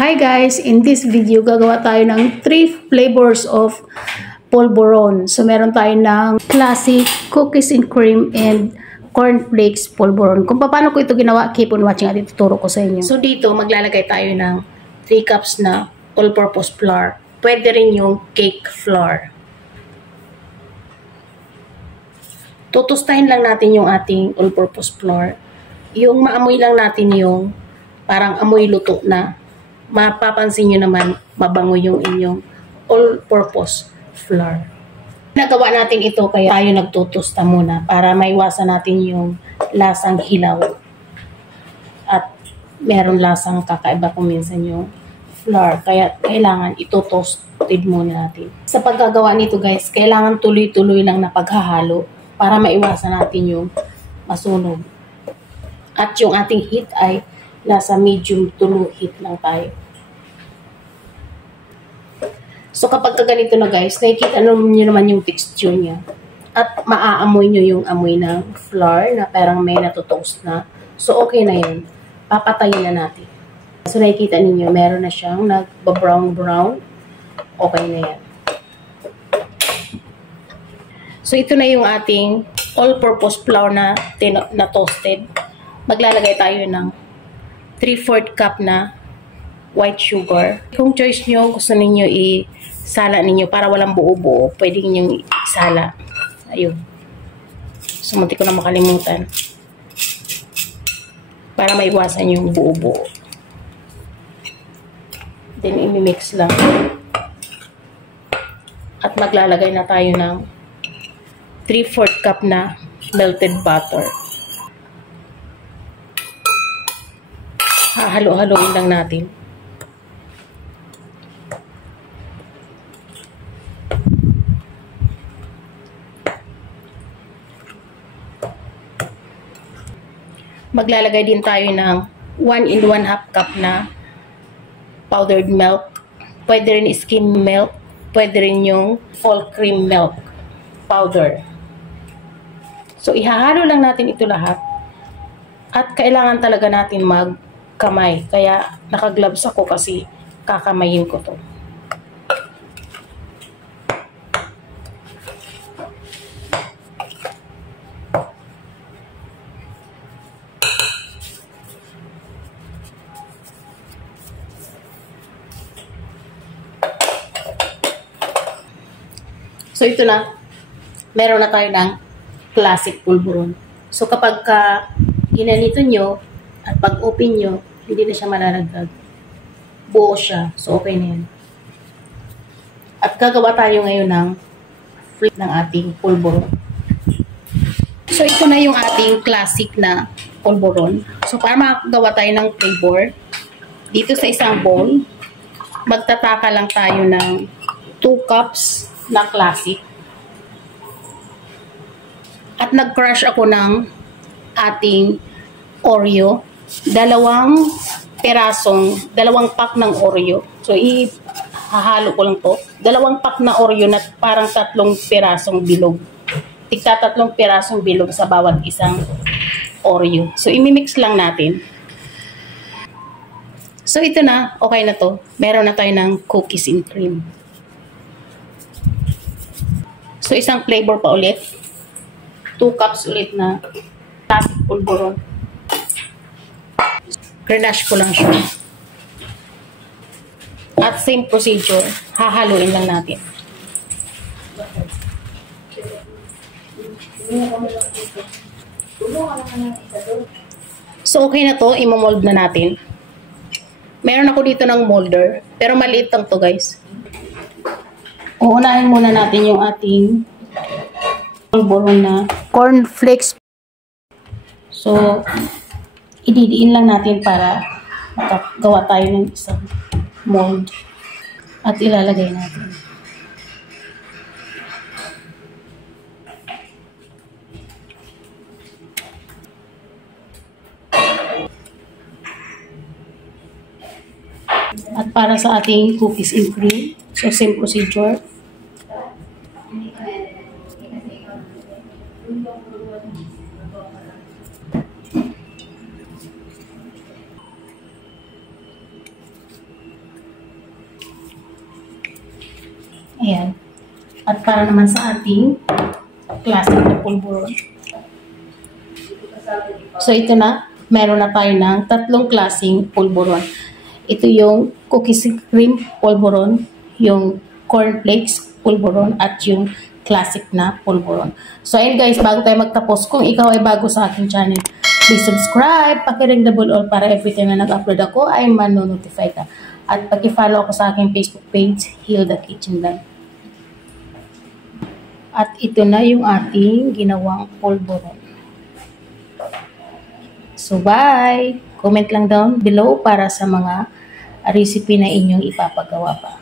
Hi guys! In this video, gagawa tayo ng 3 flavors of polvoron. So, meron tayo ng classic cookies and cream and cornflakes polvoron. Kung paano ko ito ginawa, keep on watching at ituturo ko sa inyo. So, dito maglalagay tayo ng 3 cups na all-purpose flour. Pwede rin yung cake flour. Tutustahin lang natin yung ating all-purpose flour. Yung maamoy lang natin yung parang amoy luto na. Mapapansin nyo naman, mabango yung inyong all-purpose flour. Nagawa natin ito kaya tayo nagtutusta muna para maiwasan natin yung lasang hilaw. At meron lasang kakaiba kung minsan yung flour. Kaya kailangan ito-toasted muna natin. Sa paggagawa nito guys, kailangan tuloy-tuloy lang na paghahalo para maiwasan natin yung masunog. At yung ating heat ay nasa medium to low heat lang tayo. So kapag ganito na guys, nakikita nyo naman yung texture niya. At maaamoy nyo yung amoy ng flour na parang may natutoast na. So okay na yun. Papatayin na natin. So nakikita ninyo, meron na siyang nag-brown-brown. Okay na yan. So ito na yung ating all-purpose flour na toasted. Maglalagay tayo ng 3/4 cup na white sugar. Kung choice nyo, gusto ninyo isala ninyo para walang buo-buo, pwede ninyong isala. Ayun. So, munti ko na makalimutan. Para maiwasan yung buo-buo. Then, imimix lang. At maglalagay na tayo ng 3/4 cup na melted butter. Halo-haloin lang natin. Maglalagay din tayo ng 1 and 1/2 cup na powdered milk. Pwede rin skim milk. Pwede rin yung full cream milk powder. So, ihahalo lang natin ito lahat. At kailangan talaga natin magkamay. Kaya, naka-gloves ako kasi kakamayin ko to. So, ito na. Meron na tayo ng classic polvoron. So, kapag ginanito nyo at pag-open nyo, hindi na siya malalagdag. Buo siya. So, okay na yan. At gagawa tayo ngayon ng flake ng ating polvoron. So, ito na yung ating classic na polvoron. So, para makagawa tayo ng flavor, dito sa isang bowl, magtataka lang tayo ng 2 cups na classic. At nag-crush ako ng ating Oreo. 2 pack ng Oreo. So, ihahalo ko lang to. 2 pack na Oreo na parang 3 pirasong bilog. Tigta 3 pirasong bilog sa bawat isang Oreo. So, imimix lang natin. So, ito na. Okay na to. Meron na tayo ng cookies and cream. So, isang flavor pa ulit. 2 cups ulit na classic polvoron. Grenache ko lang siya. At same procedure, hahaluin lang natin. So, okay na to. Imo-mold na natin. Meron ako dito ng molder. Pero maliit lang to guys. Uunahin muna natin yung ating polvoron na cornflakes. So, ididiin lang natin para makagawa tayo ng isang mold. At ilalagay natin. At para sa ating cookies and cream, so same procedure. Ayan. At para naman sa ating classic na pulburon. So ito na, meron na tayo ng 3 klaseng pulburon. Ito yung cookies cream pulburon, yung cornflakes pulburon, at yung classic na pulburon. So ayun guys, bago tayo magtapos, kung ikaw ay bago sa aking channel, please subscribe, pakiring the bell all para every time na nag-upload ako ay manonotify ka. At pag-follow ako sa aking Facebook page, Hilda Kitchen Vlog. At ito na yung ating ginawang pulburon. So bye! Comment lang down below para sa mga recipe na inyong ipapagawa pa.